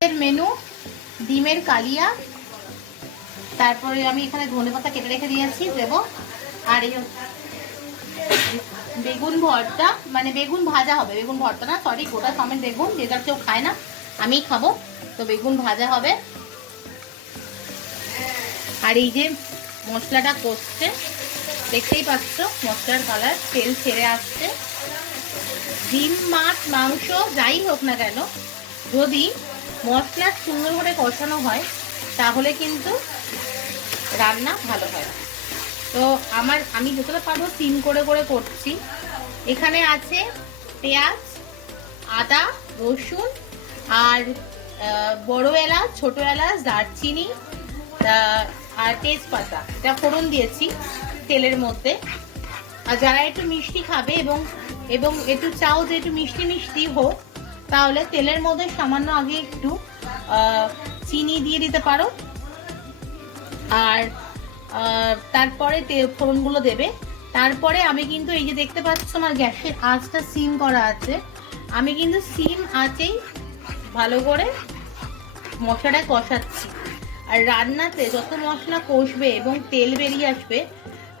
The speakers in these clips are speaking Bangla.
মেনু ডিমের কালিয়া, তারপরে আমি এখানে ধনেপাতা কেটে রেখে দিয়েছি দেবো, আর এই বেগুন ভর্তা, মানে বেগুন ভাজা হবে, বেগুন ভর্তা না সরি, গোটা সমেত বেগুন, যেটা কেউ খায় না আমিই খাবো, তো বেগুন ভাজা হবে। আর এই যে মশলাটা কষছে, দেখতেই পাচ্ছ মশলার কালার, তেল ছেড়ে আসছে। ডিম মাছ মাংস যাই হোক না কেন, যদি মশলা সুন্দর করে কষানো হয় তাহলে কিন্তু রান্না ভালো হয়। তো আমি যতটা পারবো সিম করে করে করছি। এখানে আছে পেঁয়াজ, আদা, রসুন আর বড় এলাচ, ছোট এলাচ, দারচিনি আর তেজপাতা, এটা ফোড়ন দিয়েছি তেলের মধ্যে। আর যারা একটু মিষ্টি খাবে এবং একটু চাও যে একটু মিষ্টি মিষ্টি হোক, তাহলে তেলের মধ্যে সামান্য আগে একটু চিনি দিয়ে দিতে পারো। আর তারপরে ফোড়নগুলো দেবে। তারপরে আমি কিন্তু এই যে দেখতে পাচ্ছ আমার গ্যাসের আঁচটা সিম করা আছে, আমি কিন্তু সিম আঁচেই ভালো করে মশলাটা কষাচ্ছি। আর রান্নাতে যত মশলা কষবে এবং তেল বেরিয়ে আসবে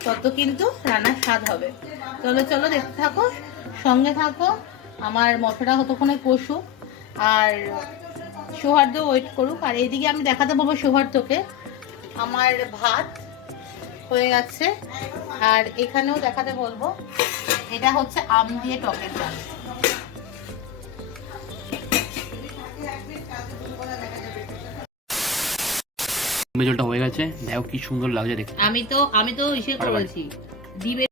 তত কিন্তু রান্নার স্বাদ হবে। চলো চলো দেখতে থাকো, সঙ্গে থাকো, আমার মশলাটা কতক্ষণে কষুক আর সৌহার্দ্য ওয়েট করুক। আর এইদিকে আমি দেখাতে বলবো সৌহার্দ্যকে আমার ভাত হয়ে গেছে, আর এখানেও দেখাতে বলবো এটা হচ্ছে আম দিয়ে টকের ডাল। মেজলটা হয়ে গেছে, দেখো কি সুন্দর লাগছে দেখতে। আমি তো ইসে করেছি ডিমের